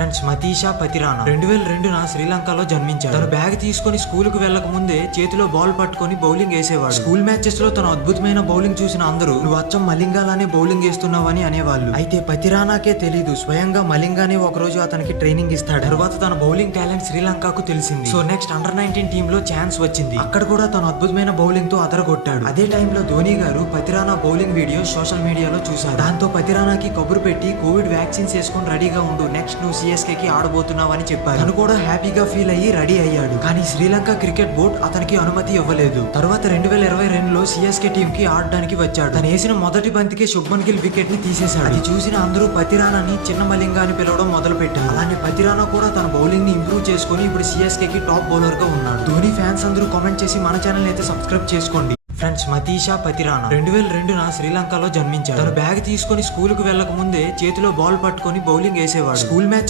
Friends Matheesha Pathirana 2002న శ్రీలంకలో జన్మించాడు. తను బ్యాగ్ తీసుకుని స్కూల్ కు వెళ్లక ముందే చేతిలో బాల్ పట్టుకుని బౌలింగ్ వేసేవాడు. స్కూల్ మ్యాచెస్ లో తన అద్భుతమైన బౌలింగ్ చూసిన అందరూ నువ్వు అచ్చం మలింగాలానే బౌలింగ్ వేస్తున్నావని అనేవాళ్ళు. అయితే పతిరానాకే తెలీదు, స్వయంగా మలింగానే ఒక రోజు అతనికి ట్రైనింగ్ ఇస్తాడు. తర్వాత తన బౌలింగ్ టాలెంట్ శ్రీలంకకు తెలిసింది. సో నెక్స్ట్ అండర్-19 టీమ్ లో ఛాన్స్ వచ్చింది. అక్కడ కూడా తన అద్భుతమైన బౌలింగ్ తో అదరగొట్టాడు. అదే టైంలో ధోని గారు పతిరానా బౌలింగ్ వీడియో సోషల్ మీడియాలో చూశారు. దాంతో పతిరానాకి కబురు పెట్టి కోవిడ్ వ్యాక్సిన్స్ వేసుకుని రెడీగా ఉండు, నెక్స్ట్ నువ్వు సిఎస్కే కి ఆడబోతున్నావని చెప్పారు. తను కూడా హ్యాపీగా ఫీల్ అయ్యి రెడీ అయ్యాడు. కానీ శ్రీలంక క్రికెట్ బోర్డ్ అతనికి అనుమతి ఇవ్వలేదు. తర్వాత 2022లో సిఎస్కే టీమ్ కి ఆడడానికి వచ్చాడు. తను వేసిన మొదటి బంతికి శుభ్మన్ గిల్ వికెట్ ని తీసేశాడు. అది చూసిన అందరూ పతిరానాని చిన్న మలింగా అని పిలవడం మొదలు పెట్టారు. అలానే పతిరానా కూడా తన బౌలింగ్ ని ఇంప్రూవ్ చేసుకుని ఇప్పుడు సిఎస్కే కి టాప్ బౌలర్ గా ఉన్నాడు. ధోని ఫ్యాన్స్ అందరూ కామెంట్ చేసి మన ఛానల్ అయితే సబ్స్క్రైబ్ చేసుకోండి. ఫ్రెండ్స్ మతీషా పతిరానా 2002న శ్రీలంకలో జన్మించాడు. తను బ్యాగ్ తీసుకుని స్కూల్ కు వెళ్లక ముందే చేతిలో బాల్ పట్టుకుని బౌలింగ్ వేసేవాడు. School match